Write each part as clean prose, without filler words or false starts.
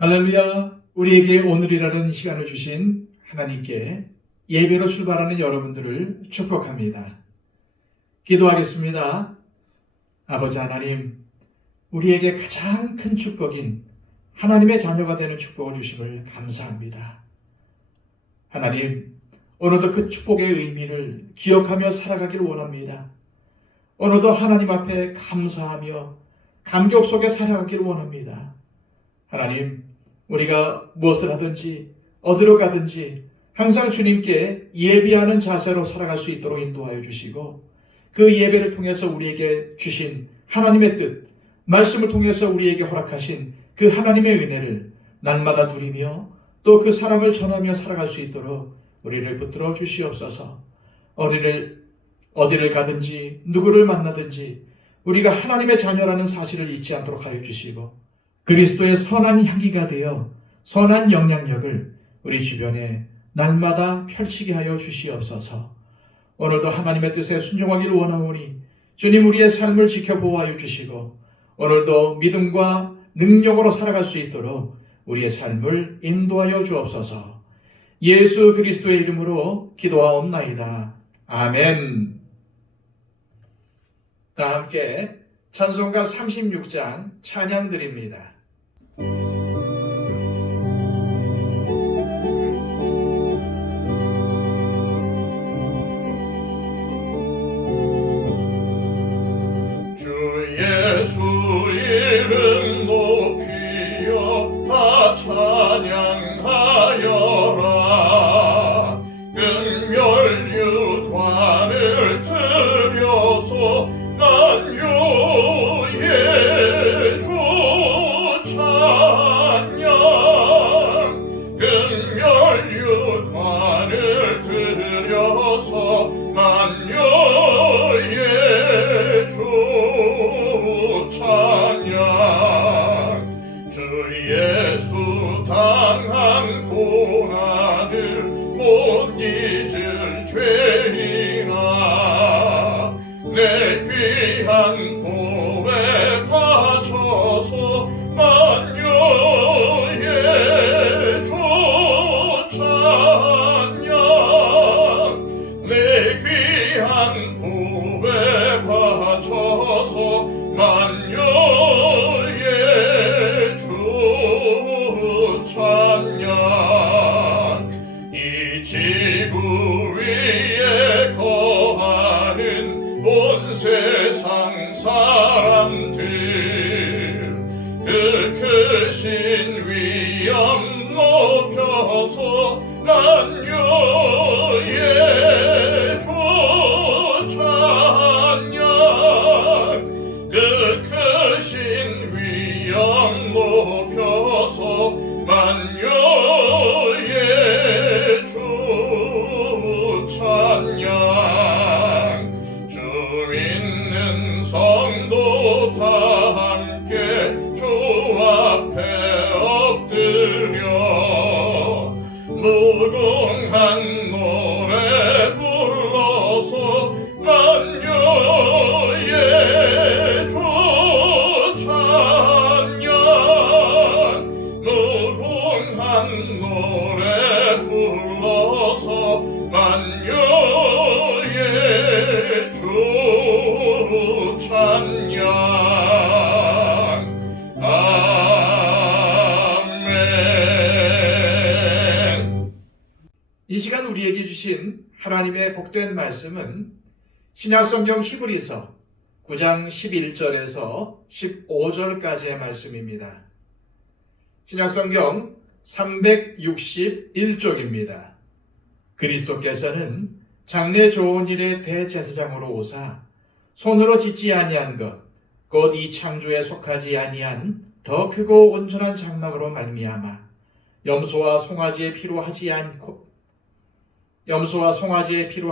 할렐루야. 우리에게 오늘이라는 시간을 주신 하나님께 예배로 출발하는 여러분들을 축복합니다. 기도하겠습니다. 아버지 하나님, 우리에게 가장 큰 축복인 하나님의 자녀가 되는 축복을 주심을 감사합니다. 하나님, 오늘도 그 축복의 의미를 기억하며 살아가길 원합니다. 오늘도 하나님 앞에 감사하며 감격 속에 살아가길 원합니다. 하나님, 우리가 무엇을 하든지 어디로 가든지 항상 주님께 예배하는 자세로 살아갈 수 있도록 인도하여 주시고, 그 예배를 통해서 우리에게 주신 하나님의 뜻, 말씀을 통해서 우리에게 허락하신 그 하나님의 은혜를 날마다 누리며 또 그 사랑을 전하며 살아갈 수 있도록 우리를 붙들어 주시옵소서. 어디를 가든지 누구를 만나든지 우리가 하나님의 자녀라는 사실을 잊지 않도록 하여 주시고, 그리스도의 선한 향기가 되어 선한 영향력을 우리 주변에 날마다 펼치게 하여 주시옵소서. 오늘도 하나님의 뜻에 순종하기를 원하오니 주님, 우리의 삶을 지켜보호하여 주시고 오늘도 믿음과 능력으로 살아갈 수 있도록 우리의 삶을 인도하여 주옵소서. 예수 그리스도의 이름으로 기도하옵나이다. 아멘. 다 함께 찬송가 36장 찬양 드립니다. 예수 이름 높이어 다 찬양하여라. 은멸유관을 들여서 만유의 주 찬양. 은멸유관을 들여서 만유의 주 찬양. 주 예수 당한 고난을 못 잊을 죄인아, 내 귀한 몸에 바쳐서 만유의 주 찬양. 내 귀한 몸에 바쳐서 만유의 주 찬양. 이 지구 위에 거하는 온 세상 사람들, 그 크신 위엄 높여서 만유의 주 찬양. 그 크신 위엄 높여서 만유의 주 찬양. 주 믿는 성도 다 함께 주 앞에 엎드려 무궁한 노래 불러서 만유의 주 찬양. 무궁한 노래 불러서 만유의 주 찬양. 아멘. 이 시간 우리에게 주신 하나님의 복된 말씀은 신약성경 히브리서 9장 11절에서 15절까지의 말씀입니다. 신약성경 361쪽입니다. 그리스도께서는 장래 좋은 일의 대제사장으로 오사 손으로 짓지 아니한 것, 곧 이 창조에 속하지 아니한 더 크고 온전한 장막으로 말미암아 염소와 송아지의 피로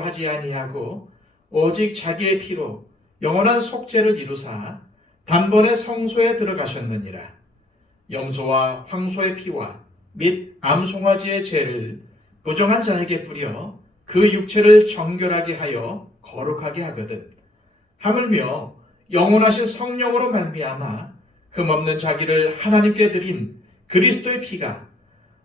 하지 아니하고 오직 자기의 피로 영원한 속죄를 이루사 단번에 성소에 들어가셨느니라. 염소와 황소의 피와 및 암송아지의 죄를 부정한 자에게 뿌려 그 육체를 정결하게 하여 거룩하게 하거든. 하물며 영원하신 성령으로 말미암아 흠없는 자기를 하나님께 드린 그리스도의 피가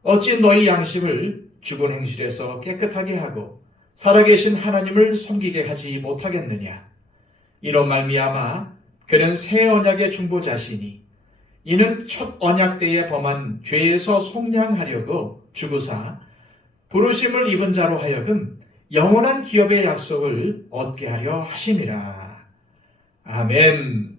어찌 너희 양심을 죽은 행실에서 깨끗하게 하고 살아계신 하나님을 섬기게 하지 못하겠느냐. 이런 말미암아 그는 새 언약의 중보자시니 이는 첫 언약 때에 범한 죄에서 속량하려고 죽으사 부르심을 입은 자로 하여금 영원한 기업의 약속을 얻게 하려 하심이라. 아멘.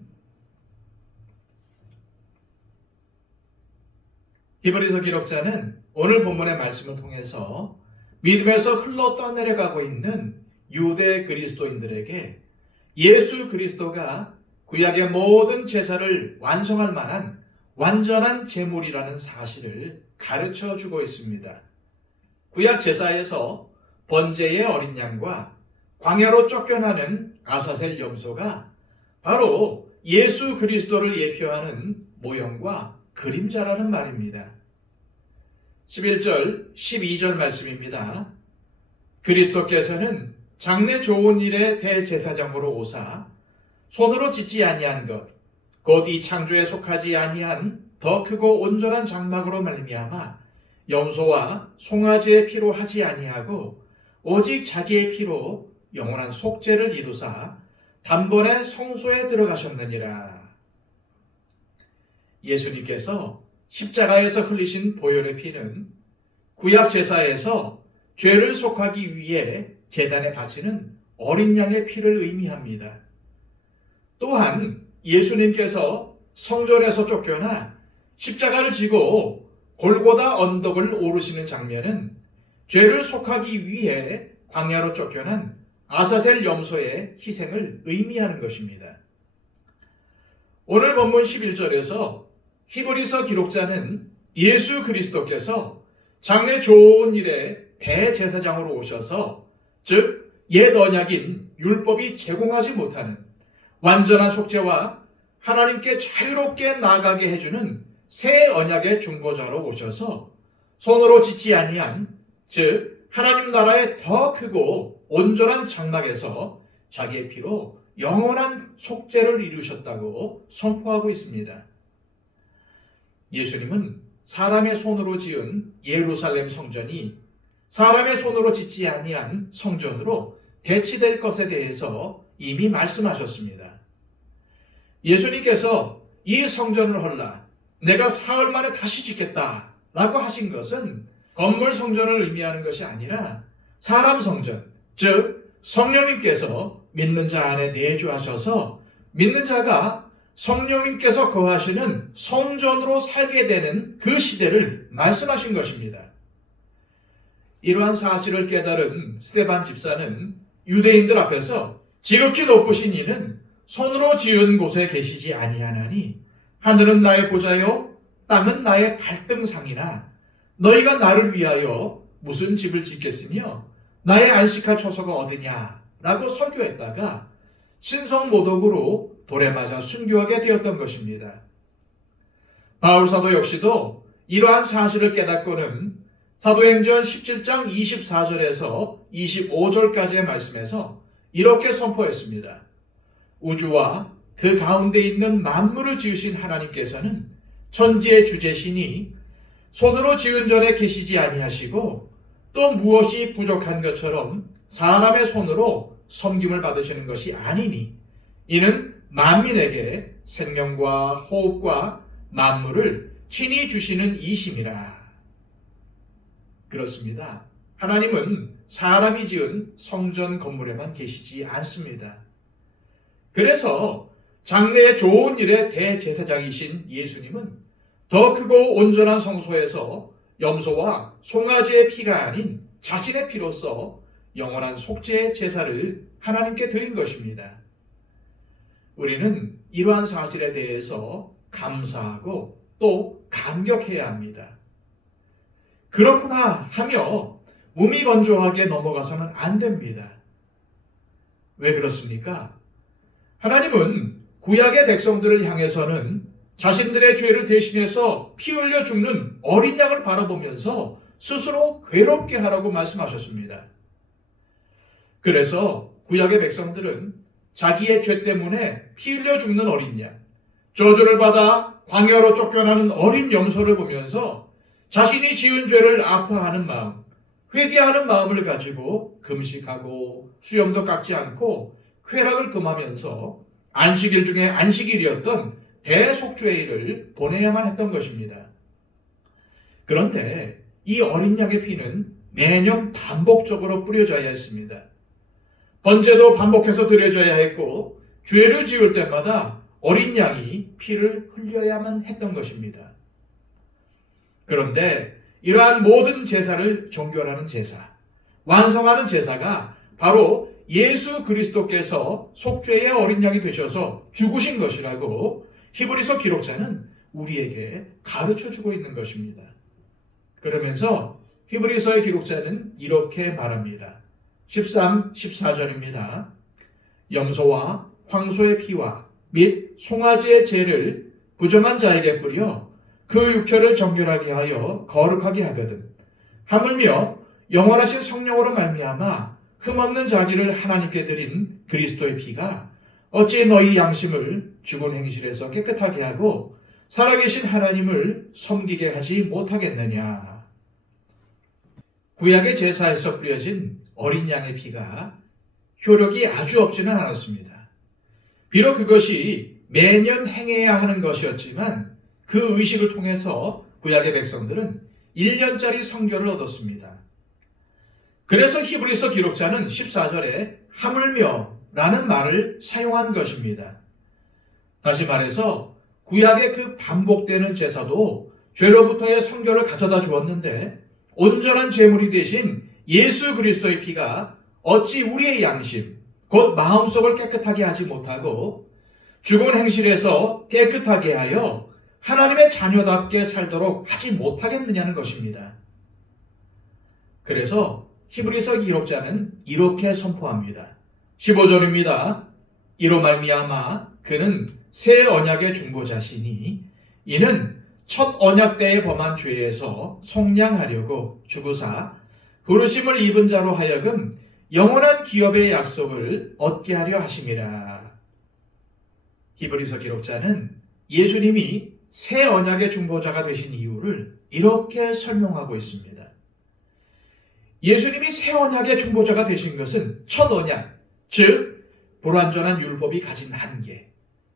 히브리서 기록자는 오늘 본문의 말씀을 통해서 믿음에서 흘러 떠내려가고 있는 유대 그리스도인들에게 예수 그리스도가 구약의 모든 제사를 완성할 만한 완전한 제물이라는 사실을 가르쳐 주고 있습니다. 구약 제사에서 번제의 어린 양과 광야로 쫓겨나는 아사셀 염소가 바로 예수 그리스도를 예표하는 모형과 그림자라는 말입니다. 11절, 12절 말씀입니다. 그리스도께서는 장래 좋은 일의 대제사장으로 오사 손으로 짓지 아니한 것, 곧 이 창조에 속하지 아니한 더 크고 온전한 장막으로 말미암아 염소와 송아지의 피로 하지 아니하고 오직 자기의 피로 영원한 속죄를 이루사 단번에 성소에 들어가셨느니라. 예수님께서 십자가에서 흘리신 보혈의 피는 구약 제사에서 죄를 속하기 위해 제단에 바치는 어린 양의 피를 의미합니다. 또한 예수님께서 성전에서 쫓겨나 십자가를 지고 골고다 언덕을 오르시는 장면은 죄를 속하기 위해 광야로 쫓겨난 아사셀 염소의 희생을 의미하는 것입니다. 오늘 본문 11절에서 히브리서 기록자는 예수 그리스도께서 장래 좋은 일의 대제사장으로 오셔서 즉 옛 언약인 율법이 제공하지 못하는 완전한 속죄와 하나님께 자유롭게 나아가게 해주는 새 언약의 중보자로 오셔서 손으로 짓지 아니한 즉 하나님 나라의 더 크고 온전한 장막에서 자기의 피로 영원한 속죄를 이루셨다고 선포하고 있습니다. 예수님은 사람의 손으로 지은 예루살렘 성전이 사람의 손으로 짓지 아니한 성전으로 대치될 것에 대해서 이미 말씀하셨습니다. 예수님께서 이 성전을 헐라 내가 사흘 만에 다시 짓겠다 라고 하신 것은 건물 성전을 의미하는 것이 아니라 사람 성전, 즉 성령님께서 믿는 자 안에 내주하셔서 믿는 자가 성령님께서 거하시는 성전으로 살게 되는 그 시대를 말씀하신 것입니다. 이러한 사실을 깨달은 스데반 집사는 유대인들 앞에서 지극히 높으신 이는 손으로 지은 곳에 계시지 아니하나니 하늘은 나의 보좌요 땅은 나의 발등상이나 너희가 나를 위하여 무슨 집을 짓겠으며 나의 안식할 처소가 어디냐 라고 설교했다가 신성모독으로 돌에 맞아 순교하게 되었던 것입니다. 바울사도 역시도 이러한 사실을 깨닫고는 사도행전 17장 24절에서 25절까지의 말씀에서 이렇게 선포했습니다. 우주와 그 가운데 있는 만물을 지으신 하나님께서는 천지의 주제시니 손으로 지은 전에 계시지 아니하시고 또 무엇이 부족한 것처럼 사람의 손으로 섬김을 받으시는 것이 아니니 이는 만민에게 생명과 호흡과 만물을 친히 주시는 이심이라. 그렇습니다. 하나님은 사람이 지은 성전 건물에만 계시지 않습니다. 그래서 장래의 좋은 일의 대제사장이신 예수님은 더 크고 온전한 성소에서 염소와 송아지의 피가 아닌 자신의 피로써 영원한 속죄의 제사를 하나님께 드린 것입니다. 우리는 이러한 사실에 대해서 감사하고 또 감격해야 합니다. 그렇구나 하며 무미건조하게 넘어가서는 안 됩니다. 왜 그렇습니까? 하나님은 구약의 백성들을 향해서는 자신들의 죄를 대신해서 피 흘려 죽는 어린 양을 바라보면서 스스로 괴롭게 하라고 말씀하셨습니다. 그래서 구약의 백성들은 자기의 죄 때문에 피 흘려 죽는 어린 양, 저주를 받아 광야로 쫓겨나는 어린 염소를 보면서 자신이 지은 죄를 아파하는 마음, 회개하는 마음을 가지고 금식하고 수염도 깎지 않고 쾌락을 금하면서 안식일 중에 안식일이었던 대속죄일을 보내야만 했던 것입니다. 그런데 이 어린 양의 피는 매년 반복적으로 뿌려져야 했습니다. 번제도 반복해서 드려져야 했고 죄를 지을 때마다 어린 양이 피를 흘려야만 했던 것입니다. 그런데 이러한 모든 제사를 종결하는 제사, 완성하는 제사가 바로 예수 그리스도께서 속죄의 어린 양이 되셔서 죽으신 것이라고 히브리서 기록자는 우리에게 가르쳐주고 있는 것입니다. 그러면서 히브리서의 기록자는 이렇게 말합니다. 13, 14절입니다. 염소와 황소의 피와 및 송아지의 죄를 부정한 자에게 뿌려 그 육체를 정결하게 하여 거룩하게 하거든. 하물며 영원하신 성령으로 말미암아 흠없는 자기를 하나님께 드린 그리스도의 피가 어찌 너희 양심을 죽은 행실에서 깨끗하게 하고 살아계신 하나님을 섬기게 하지 못하겠느냐. 구약의 제사에서 뿌려진 어린 양의 피가 효력이 아주 없지는 않았습니다. 비록 그것이 매년 행해야 하는 것이었지만 그 의식을 통해서 구약의 백성들은 1년짜리 성결을 얻었습니다. 그래서 히브리서 기록자는 14절에 하물며 라는 말을 사용한 것입니다. 다시 말해서 구약의 그 반복되는 제사도 죄로부터의 성결을 가져다 주었는데 온전한 제물이 되신 예수 그리스도의 피가 어찌 우리의 양심, 곧 마음속을 깨끗하게 하지 못하고 죽은 행실에서 깨끗하게 하여 하나님의 자녀답게 살도록 하지 못하겠느냐는 것입니다. 그래서 히브리서 기록자는 이렇게 선포합니다. 15절입니다. 이로 말미암아 그는 새 언약의 중보자시니 이는 첫 언약 때에 범한 죄에서 속량하려고 죽으사 부르심을 입은 자로 하여금 영원한 기업의 약속을 얻게 하려 하심이라. 히브리서 기록자는 예수님이 새 언약의 중보자가 되신 이유를 이렇게 설명하고 있습니다. 예수님이 새 언약의 중보자가 되신 것은 첫 언약, 즉 불완전한 율법이 가진 한계,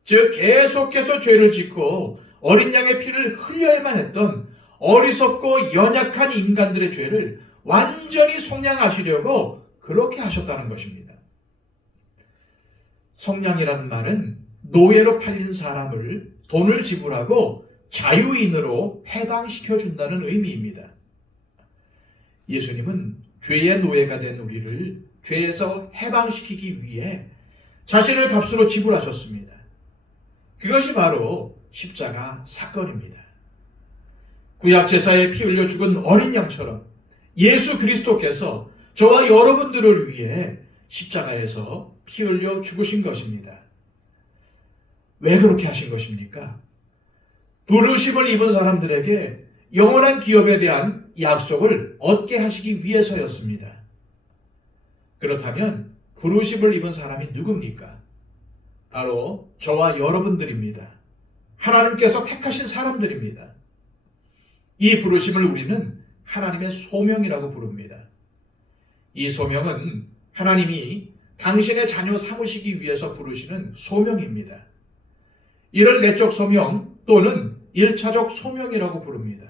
즉 계속해서 죄를 짓고 어린 양의 피를 흘려야만 했던 어리석고 연약한 인간들의 죄를 완전히 속량하시려고 그렇게 하셨다는 것입니다. 속량이라는 말은 노예로 팔린 사람을 돈을 지불하고 자유인으로 해방시켜준다는 의미입니다. 예수님은 죄의 노예가 된 우리를 죄에서 해방시키기 위해 자신을 값으로 지불하셨습니다. 그것이 바로 십자가 사건입니다. 구약 제사에 피 흘려 죽은 어린 양처럼 예수 그리스도께서 저와 여러분들을 위해 십자가에서 피 흘려 죽으신 것입니다. 왜 그렇게 하신 것입니까? 부르심을 입은 사람들에게 영원한 기업에 대한 약속을 얻게 하시기 위해서였습니다. 그렇다면 부르심을 입은 사람이 누굽니까? 바로 저와 여러분들입니다. 하나님께서 택하신 사람들입니다. 이 부르심을 우리는 하나님의 소명이라고 부릅니다. 이 소명은 하나님이 당신의 자녀 삼으시기 위해서 부르시는 소명입니다. 이를 내적 소명 또는 1차적 소명이라고 부릅니다.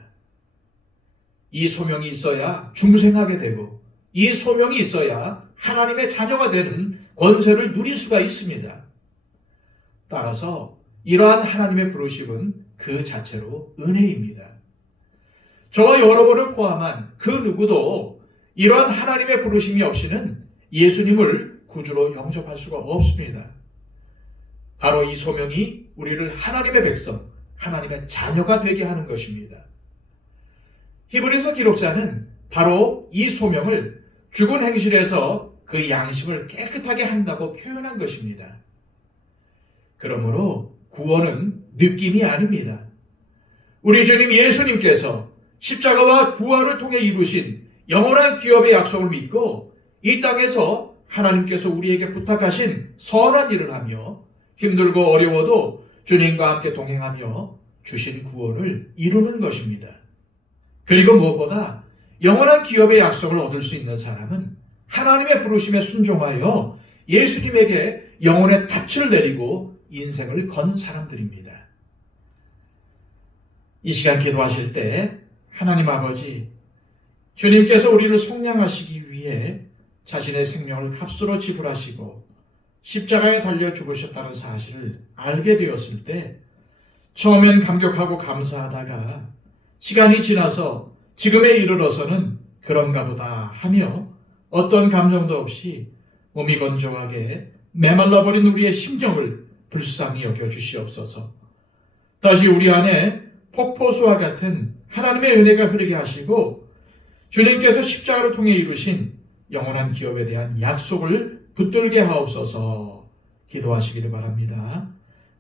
이 소명이 있어야 중생하게 되고 이 소명이 있어야 하나님의 자녀가 되는 권세를 누릴 수가 있습니다. 따라서 이러한 하나님의 부르심은 그 자체로 은혜입니다. 저와 여러분을 포함한 그 누구도 이러한 하나님의 부르심이 없이는 예수님을 구주로 영접할 수가 없습니다. 바로 이 소명이 우리를 하나님의 백성, 하나님의 자녀가 되게 하는 것입니다. 히브리서 기록자는 바로 이 소명을 죽은 행실에서 그 양심을 깨끗하게 한다고 표현한 것입니다. 그러므로 구원은 느낌이 아닙니다. 우리 주님 예수님께서 십자가와 부활을 통해 이루신 영원한 기업의 약속을 믿고 이 땅에서 하나님께서 우리에게 부탁하신 선한 일을 하며 힘들고 어려워도 주님과 함께 동행하며 주신 구원을 이루는 것입니다. 그리고 무엇보다 영원한 기업의 약속을 얻을 수 있는 사람은 하나님의 부르심에 순종하여 예수님에게 영혼의 닻을 내리고 인생을 건 사람들입니다. 이 시간 기도하실 때 하나님 아버지, 주님께서 우리를 속량하시기 위해 자신의 생명을 값으로 지불하시고 십자가에 달려 죽으셨다는 사실을 알게 되었을 때 처음엔 감격하고 감사하다가 시간이 지나서 지금에 이르러서는 그런가 보다 하며 어떤 감정도 없이 몸이 건조하게 메말라버린 우리의 심정을 불쌍히 여겨주시옵소서. 다시 우리 안에 폭포수와 같은 하나님의 은혜가 흐르게 하시고 주님께서 십자가를 통해 이루신 영원한 기업에 대한 약속을 붙들게 하옵소서. 기도하시기를 바랍니다.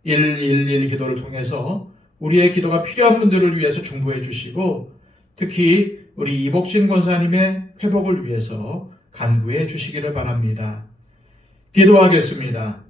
111 기도를 통해서 우리의 기도가 필요한 분들을 위해서 중보해 주시고 특히 우리 이복진 권사님의 회복을 위해서 간구해 주시기를 바랍니다. 기도하겠습니다.